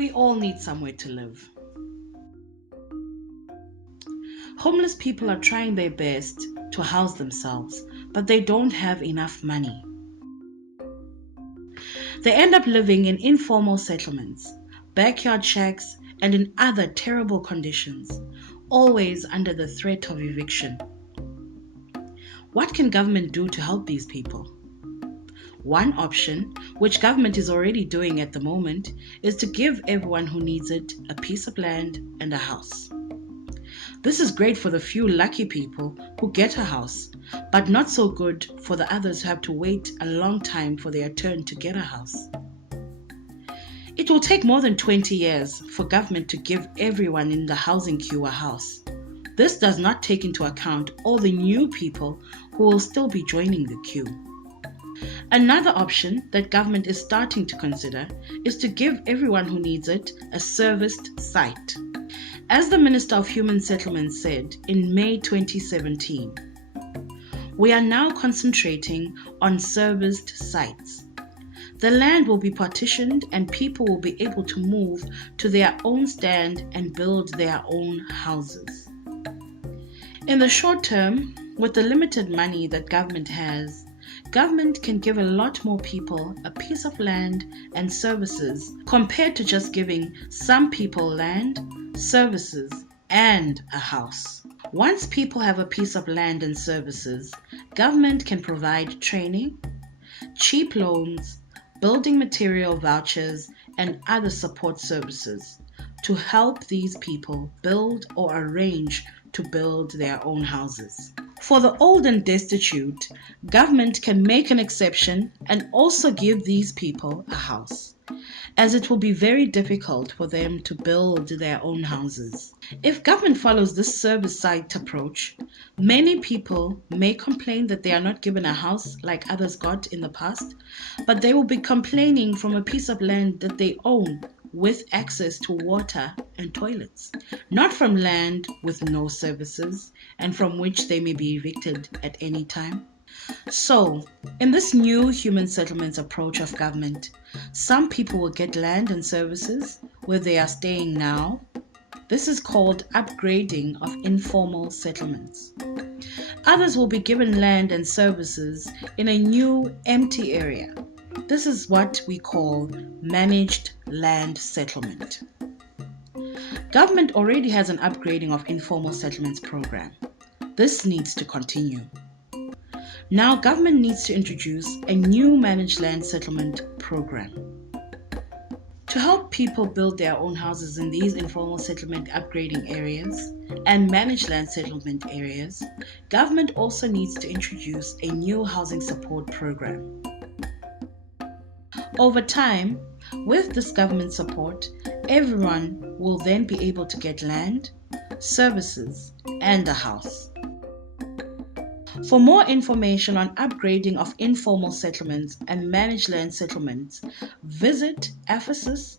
We all need somewhere to live. Homeless people are trying their best to house themselves, but they don't have enough money. They end up living in informal settlements, backyard shacks, and in other terrible conditions, always under the threat of eviction. What can government do to help these people? One option, which government is already doing at the moment, is to give everyone who needs it a piece of land and a house. This is great for the few lucky people who get a house, but not so good for the others who have to wait a long time for their turn to get a house. It will take more than 20 years for government to give everyone in the housing queue a house. This does not take into account all the new people who will still be joining the queue. Another option that government is starting to consider is to give everyone who needs it a serviced site. As the Minister of Human Settlements said in May 2017, we are now concentrating on serviced sites. The land will be partitioned and people will be able to move to their own stand and build their own houses. In the short term, with the limited money that government has, government can give a lot more people a piece of land and services compared to just giving some people land, services, and a house. Once people have a piece of land and services, government can provide training, cheap loans, building material vouchers, and other support services to help these people build or arrange to build their own houses. For the old and destitute, government can make an exception and also give these people a house, as it will be very difficult for them to build their own houses. If government follows this service site approach, many people may complain that they are not given a house like others got in the past, but they will be complaining from a piece of land that they own with access to water and toilets, not from land with no services and from which they may be evicted at any time. So, in this new human settlements approach of government, some people will get land and services where they are staying now. This is called upgrading of informal settlements. Others will be given land and services in a new empty area. This is what we call managed land settlement. Government already has an upgrading of informal settlements program. This needs to continue. Now government needs to introduce a new managed land settlement program. To help people build their own houses in these informal settlement upgrading areas and managed land settlement areas, government also needs to introduce a new housing support program. Over time, with this government support, everyone will then be able to get land, services, and a house. For more information on upgrading of informal settlements and managed land settlements, visit Afesis.org.za.